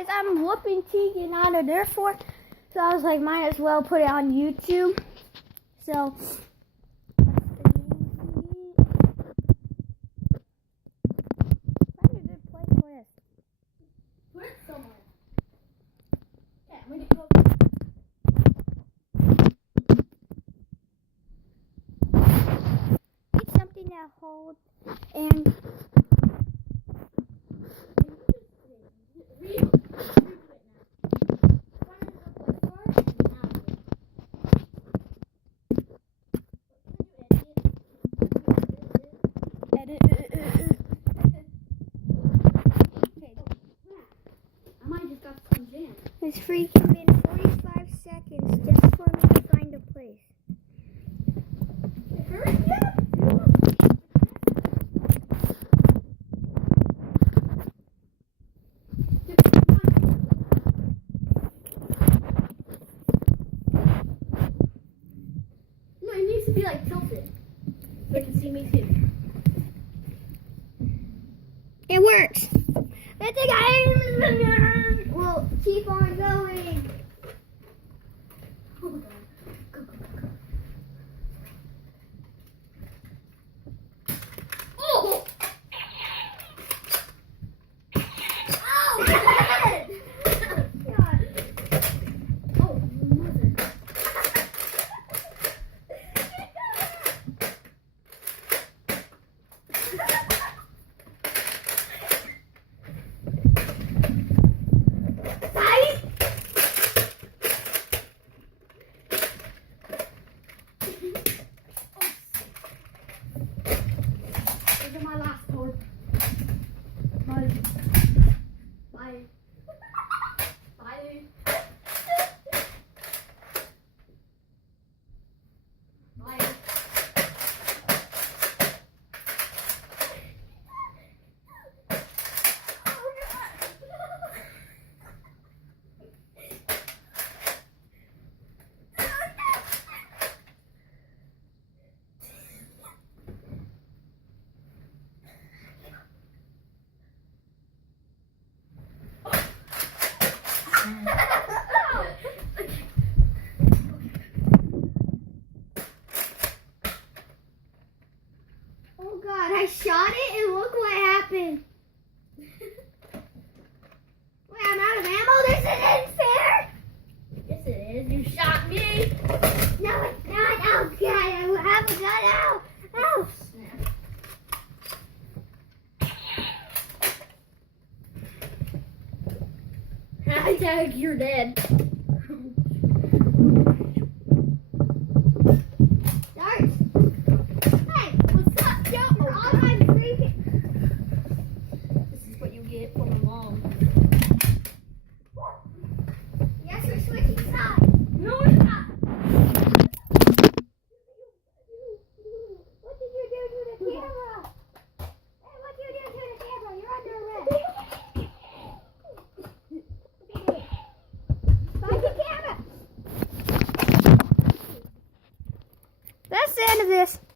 guys, I'm whooping Tegan on a Nerf for, so I was like, might as well put it on YouTube. So, find a good place for this. Put it somewhere. Okay, I'm gonna go. Need something that holds and. It's freaking been 45 seconds just for me to find a place. Hurry up! No, it needs to be like tilted so you can see me too. It works. That's it, guys. We'll keep on going. Oh my god. Go, go, go, go. Oh! Ow! God! Oh, mother. These are my last card. Bye. Bye. Bye. Bye. Oh God, I shot it and look what happened. Wait, I'm out of ammo? This isn't fair. Yes, it is. You shot me. No, it's not. Oh God, I have a gun. Ow. Ow. Hashtag you're dead.